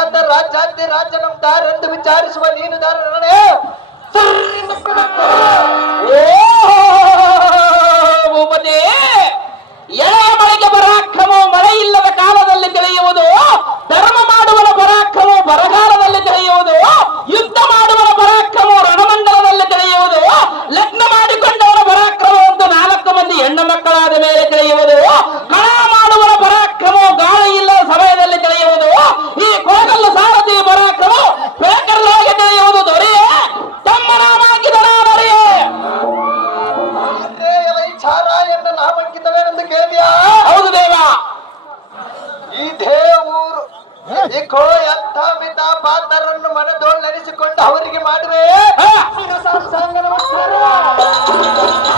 ರಾಜಾತ ರಾಜಾತಿ ರಾಜ ನಮ್ ದಾರೆಂದು ವಿಚಾರಿಸುವ ನೀನು ದಾರ ಭೂಪತಿ ಎಳೆ ಮಳೆಗೆ ಪರಾಕ್ರಮವು ಮಳೆ ಇಲ್ಲದ ಕಾಲದಲ್ಲಿ ತಿಳಿಯುವುದು, ಧರ್ಮ ಮಾಡುವ ಪರಾಕ್ರಮವು ಬರಗಾಲದಲ್ಲಿ ತಿಳಿಯುವುದು, ಯುದ್ಧ ಮಾಡುವ ಪರಾಕ್ರಮವು ರಣಮಂಡಲದಲ್ಲಿ ತಿಳಿಯುವುದು, ಲಗ್ನ ಮಾಡಿಕೊಂಡವರ ಪರಾಕ್ರಮ ಒಂದು 4 ಮಂದಿ ಹೆಣ್ಣು ಮಕ್ಕಳಾದ ಮೇಲೆ ತಿಳಿಯುವುದು, ಕಣ ಮಾಡುವ ಪರಾಕ್ರಮವು ಗಾಳಿ ಇಲ್ಲದ ಸಮಯದಲ್ಲಿ ತಿಳಿಯುವುದು, ಈ ಕೋಗಲ್ಲು ಸಾರಥಿ ಪರಾಕ್ರಮ ಬೇಕರ್ಲಾಗಿ ತಿಳಿಯುವುದು. ದೊರೆಯೇ ತಮ್ಮ ನಾಮ ಹಾಕಿದ ದೊರೆಯೇ ಚಾರ ಎಂದ ನಾಮಂಕಿತವೇನೆಂದು ಕೇಳಿದ್ಯಾ? ಹೌದು ದೇವ. ಈ ದೇವೂರು ಇಕೋ ಎಂಥ ಮಿತ ಪಾತ್ರರನ್ನು ಮನದೋಳು ನೆನೆಸಿಕೊಂಡು ಅವರಿಗೆ ಮಾಡುವೆ